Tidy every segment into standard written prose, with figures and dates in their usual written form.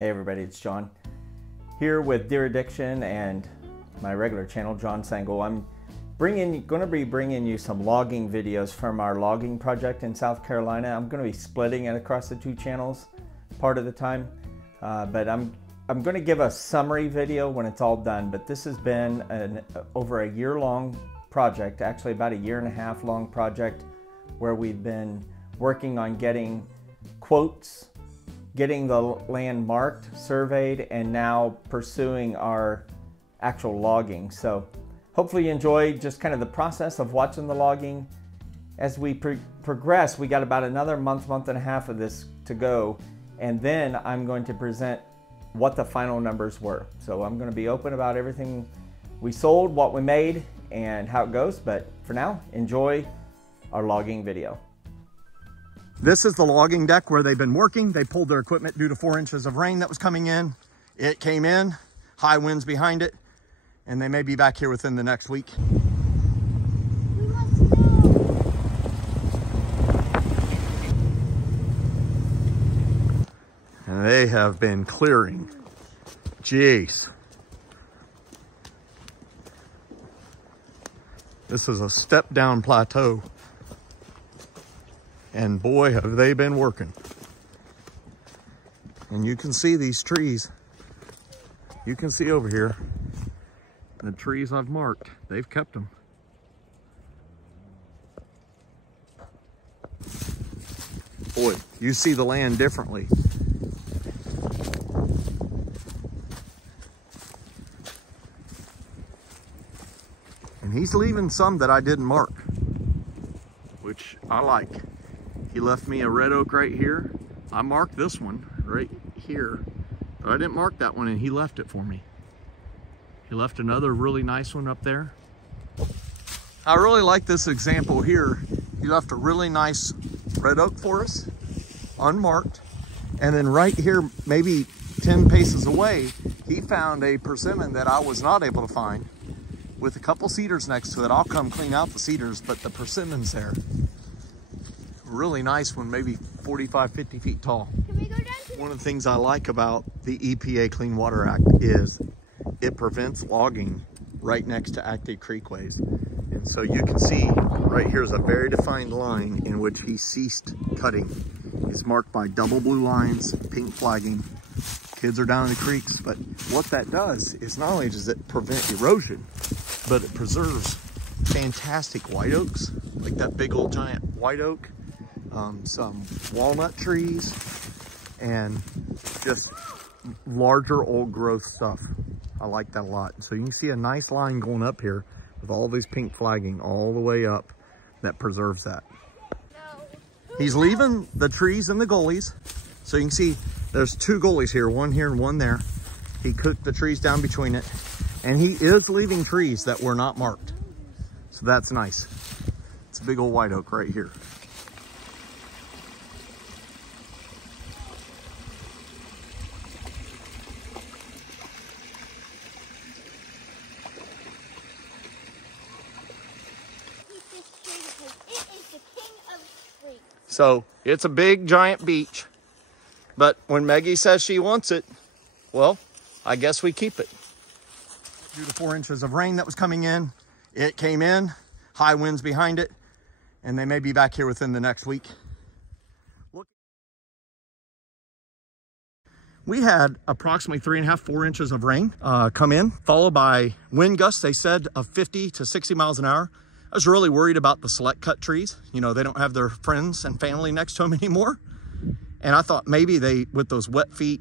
Hey everybody, it's John here with Deer Addiction and my regular channel, John Sangle. I'm going to be bringing you some logging videos from our logging project in South Carolina. I'm going to be splitting it across the two channels part of the time, but I'm going to give a summary video when it's all done. But this has been over a year-long project, actually about a year-and-a-half long project, where we've been working on getting quotes, getting the land marked, surveyed, and now pursuing our actual logging. So hopefully you enjoy just kind of the process of watching the logging. As we progress, we got about another month and a half of this to go, and then I'm going to present what the final numbers were. So I'm going to be open about everything we sold, what we made, and how it goes. But for now, enjoy our logging video. This is the logging deck where they've been working. They pulled their equipment due to 4 inches of rain that was coming in. It came in, high winds behind it, and they may be back here within the next week. We must know. And they have been clearing. Jeez. This is a step down plateau. And boy, have they been working. And you can see these trees. You can see over here, the trees I've marked, they've kept them. Boy, you see the land differently. And he's leaving some that I didn't mark, which I like. He left me a red oak right here. I marked this one right here, but I didn't mark that one, and he left it for me. He left another really nice one up there. I really like this example here. He left a really nice red oak for us, unmarked. And then right here, maybe 10 paces away, he found a persimmon that I was not able to find with a couple cedars next to it. I'll come clean out the cedars, but the persimmon's there. Really nice one, maybe 45, 50 feet tall. Can we go down to One of the things I like about the EPA Clean Water Act is it prevents logging right next to active creekways. And so you can see right here is a very defined line in which he ceased cutting. It's marked by double blue lines, pink flagging. Kids are down in the creeks, but what that does is not only does it prevent erosion, but it preserves fantastic white oaks, like that big old giant white oak. Some walnut trees, and just larger old growth stuff. I like that a lot. So you can see a nice line going up here with all these pink flagging all the way up that preserves that. He's leaving the trees and the gullies. So you can see there's two gullies here, one here and one there. He cooked the trees down between it, and he is leaving trees that were not marked. So that's nice. It's a big old white oak right here. So it's a big giant beech, but when Maggie says she wants it, well, I guess we keep it. Due to 4 inches of rain that was coming in, it came in, high winds behind it, and they may be back here within the next week. Look. We had approximately 3.5, 4 inches of rain come in, followed by wind gusts, they said, of 50 to 60 miles an hour. I was really worried about the select cut trees. You know, they don't have their friends and family next to them anymore. And I thought maybe they, with those wet feet,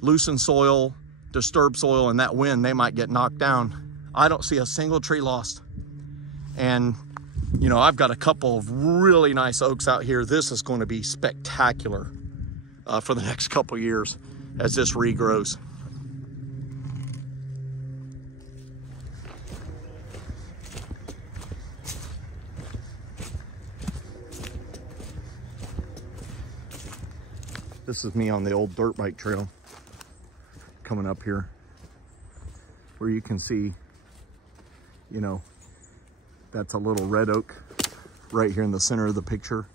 loosened soil, disturbed soil, and that wind, they might get knocked down. I don't see a single tree lost. And, you know, I've got a couple of really nice oaks out here. This is going to be spectacular for the next couple years as this regrows. This is me on the old dirt bike trail coming up here, where you can see, you know, that's a little red oak right here in the center of the picture.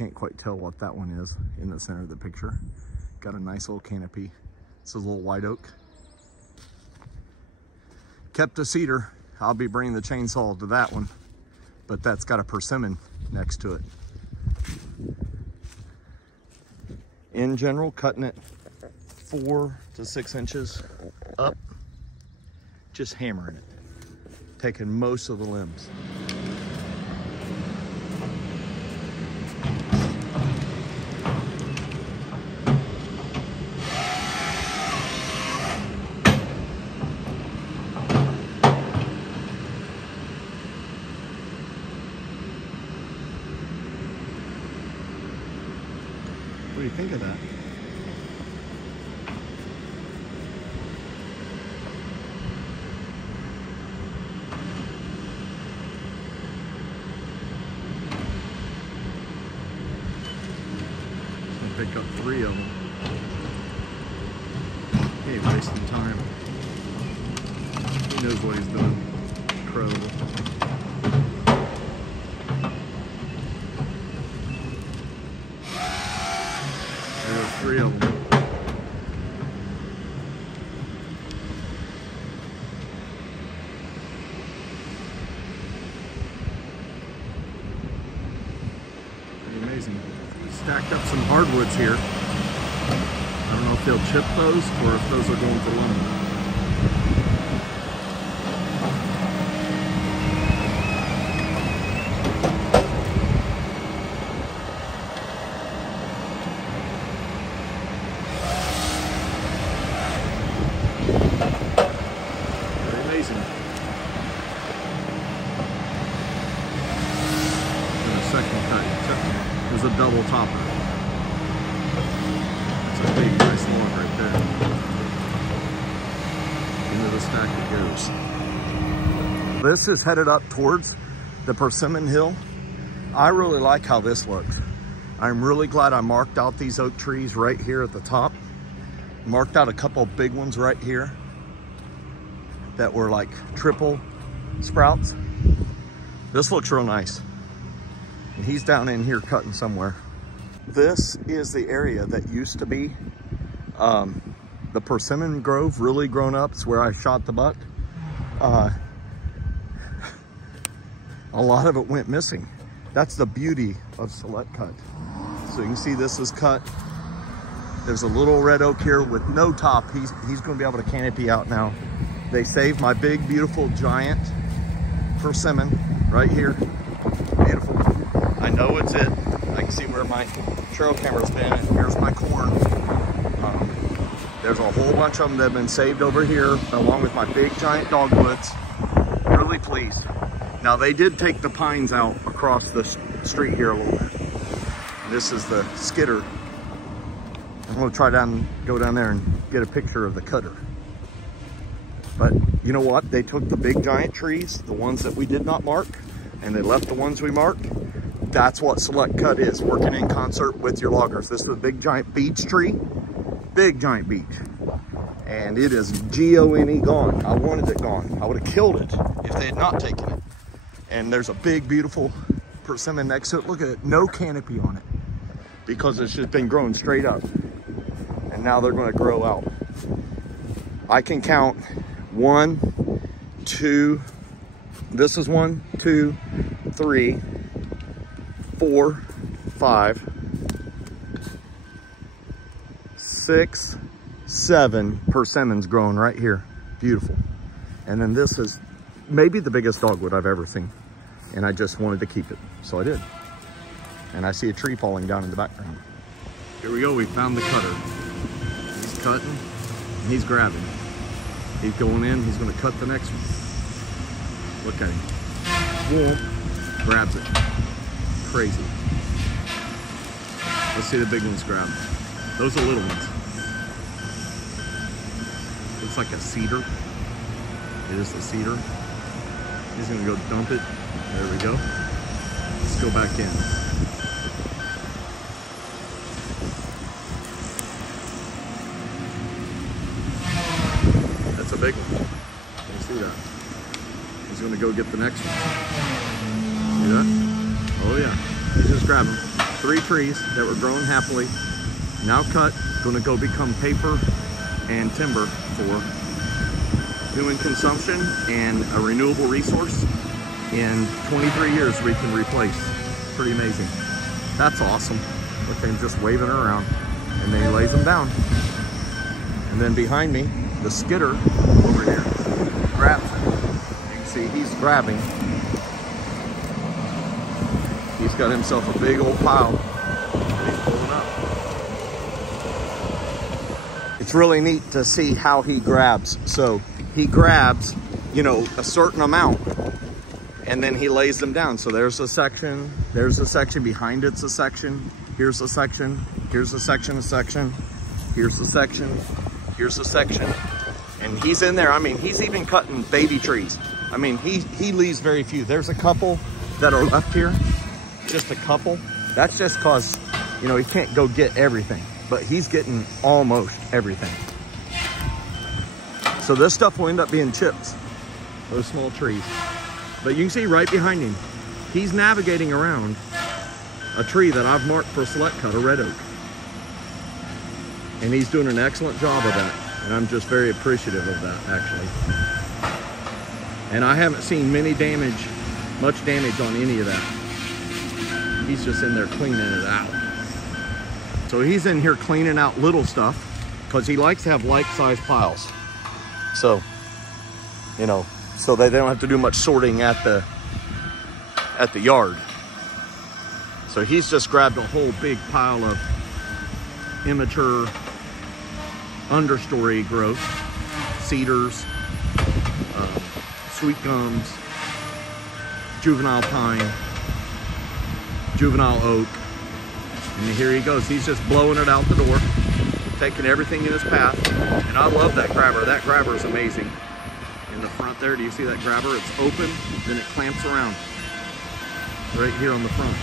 can't quite tell what that one is in the center of the picture. Got a nice little canopy. This is a little white oak. Kept a cedar. I'll be bringing the chainsaw to that one, but that's got a persimmon next to it. In general, cutting it 4 to 6 inches up, just hammering it, taking most of the limbs. What do you think of that? I'll pick up 3 of them. He ain't wasting time. He knows what he's doing. Incredible. There are 3 of them. Pretty amazing. Stacked up some hardwoods here. I don't know if they'll chip those or if those are going for lumber. Amazing. And a second cut. There's a double topper. That's a big, nice log right there. Into the stack it goes. This is headed up towards the persimmon hill. I really like how this looks. I'm really glad I marked out these oak trees right here at the top. Marked out a couple of big ones right here that were like triple sprouts. This looks real nice. And he's down in here cutting somewhere. This is the area that used to be the persimmon grove, really grown up. It's where I shot the buck. A lot of it went missing. That's the beauty of select cut. So you can see this is cut. There's a little red oak here with no top. He's gonna be able to canopy out now. They saved my big, beautiful, giant persimmon right here. Beautiful. I know it's it. I can see where my trail camera's been. And here's my corn. There's a whole bunch of them that have been saved over here, along with my big, giant dogwoods. Really pleased. Now, they did take the pines out across the street here a little bit. This is the skidder. I'm gonna try go down there and get a picture of the cutter. But you know what? They took the big giant trees, the ones that we did not mark, and they left the ones we marked. That's what select cut is, working in concert with your loggers. This is a big giant beech tree, big giant beech. And it is G-O-N-E gone. I wanted it gone. I would have killed it if they had not taken it. And there's a big, beautiful persimmon next to it. Look at it, no canopy on it because it's just been growing straight up. And now they're gonna grow out. I can count 1, 2, this is 1, 2, 3, 4, 5, 6, 7 persimmons growing right here. Beautiful. And then this is maybe the biggest dogwood I've ever seen. And I just wanted to keep it, so I did. And I see a tree falling down in the background. Here we go, we found the cutter. He's cutting, and he's grabbing. He's going in, he's gonna cut the next one. Look at him. Boom, grabs it. Crazy. Let's see the big ones grab. Those are little ones. Looks like a cedar. It is the cedar. He's gonna go dump it. There we go. Let's go back in. That's a big one. Can you see that? He's gonna go get the next one. See that? Oh yeah. He's just grabbing them. 3 trees that were growing happily, now cut, gonna go become paper and timber for human consumption and a renewable resource. In 23 years we can replace. Pretty amazing. That's awesome. Look at him just waving her around. And then he lays them down. And then behind me, the skidder over here grabs it. You can see he's grabbing. He's got himself a big old pile that he's pulling up. It's really neat to see how he grabs. So he grabs, you know, a certain amount, and then he lays them down. So there's a section behind it's a section, here's a section, here's a section, here's a section, here's a section. And he's in there. I mean, he's even cutting baby trees. I mean, he leaves very few. There's a couple that are left here, just a couple. That's just cause, you know, he can't go get everything, but he's getting almost everything. So this stuff will end up being chips, those small trees. But you can see right behind him, he's navigating around a tree that I've marked for select cut, a red oak. And he's doing an excellent job of that. And I'm just very appreciative of that, actually. And I haven't seen much damage on any of that. He's just in there cleaning it out. So he's in here cleaning out little stuff because he likes to have like-sized piles. So, you know, so they don't have to do much sorting at the yard. So he's just grabbed a whole big pile of immature understory growth, cedars, sweet gums, juvenile pine, juvenile oak. And here he goes. He's just blowing it out the door, taking everything in his path. And I love that grabber. That grabber is amazing. In the front there, do you see that grabber? It's open, then it clamps around right here on the front.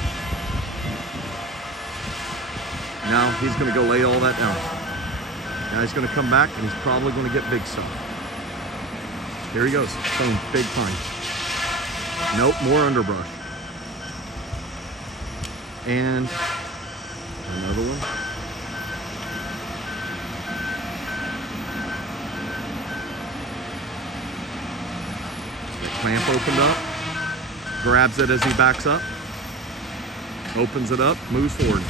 Now he's going to go lay all that down. Now he's going to come back and he's probably going to get big stuff. Here he goes. Boom, big pine. Nope, more underbrush. And another one. The clamp opened up, grabs it as he backs up, opens it up, moves forward.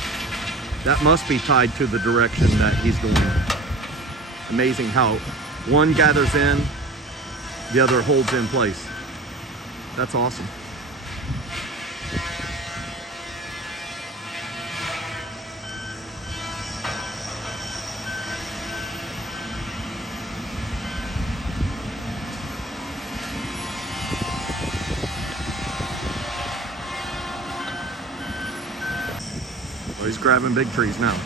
That must be tied to the direction that he's going. Amazing how one gathers in, the other holds in place. That's awesome. Well, he's grabbing big trees now.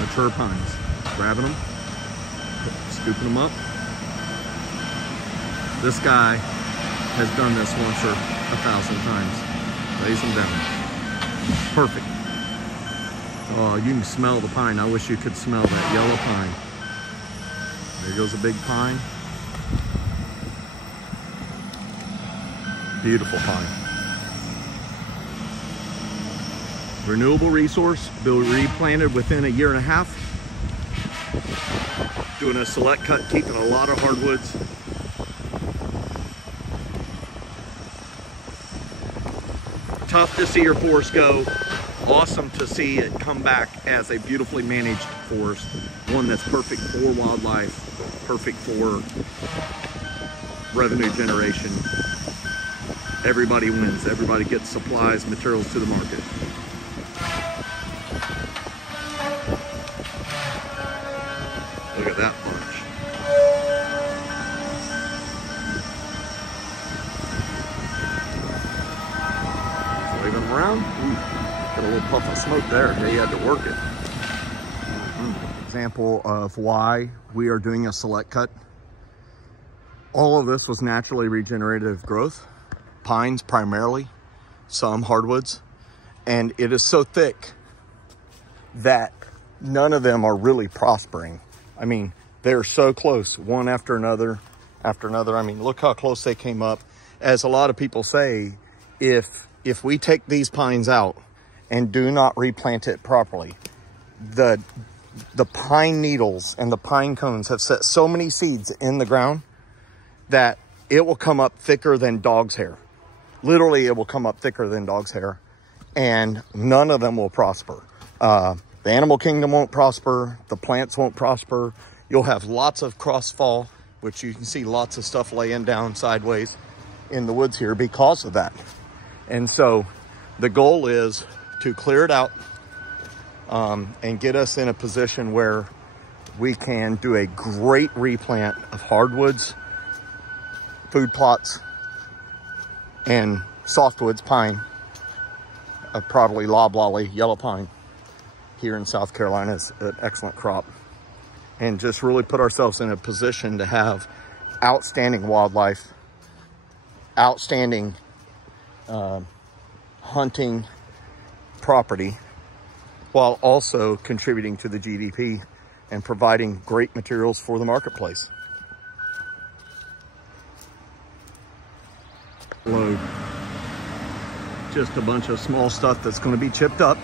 Mature pines. Grabbing them, scooping them up. This guy has done this once or 1,000 times. Lays them down. Perfect. Oh, you can smell the pine. I wish you could smell that yellow pine. There goes a big pine. Beautiful pine. Renewable resource, be replanted within a year and a half. Doing a select cut, keeping a lot of hardwoods. Tough to see your forest go. Awesome to see it come back as a beautifully managed forest. One that's perfect for wildlife, perfect for revenue generation. Everybody wins. Everybody gets supplies, materials to the market. Look at that bunch. Waving them around. Ooh, got a little puff of smoke there. They had to work it. Example of why we are doing a select cut. All of this was naturally regenerative growth. Pines primarily, some hardwoods. And it is so thick that none of them are really prospering. I mean, they're so close, one after another, after another. I mean, look how close they came up. As a lot of people say, if if we take these pines out and do not replant it properly, the pine needles and the pine cones have set so many seeds in the ground that it will come up thicker than dog's hair. Literally, it will come up thicker than dog's hair, and none of them will prosper. The animal kingdom won't prosper. The plants won't prosper. You'll have lots of crossfall, which you can see lots of stuff laying down sideways in the woods here because of that. And so the goal is to clear it out and get us in a position where we can do a great replant of hardwoods, food plots, and softwoods, pine, probably loblolly, yellow pine here in South Carolina is an excellent crop. And just really put ourselves in a position to have outstanding wildlife, outstanding hunting property, while also contributing to the GDP and providing great materials for the marketplace. Load. Just a bunch of small stuff that's going to be chipped up.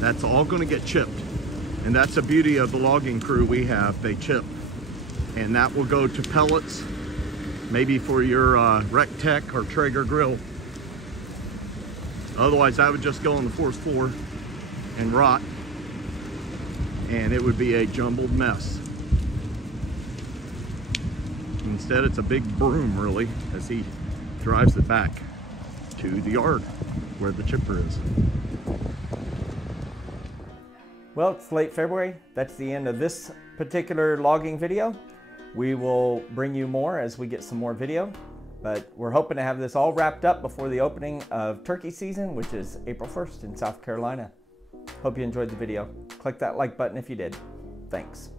That's all going to get chipped. And that's the beauty of the logging crew we have. They chip. And that will go to pellets, maybe for your Rectech or Traeger grill. Otherwise, that would just go on the forest floor and rot. And it would be a jumbled mess. Instead, it's a big broom, really, as he drives it back to the yard where the chipper is. Well, it's late February. That's the end of this particular logging video. We will bring you more as we get some more video, but we're hoping to have this all wrapped up before the opening of turkey season, which is April 1st in South Carolina. Hope you enjoyed the video. Click that like button if you did. Thanks.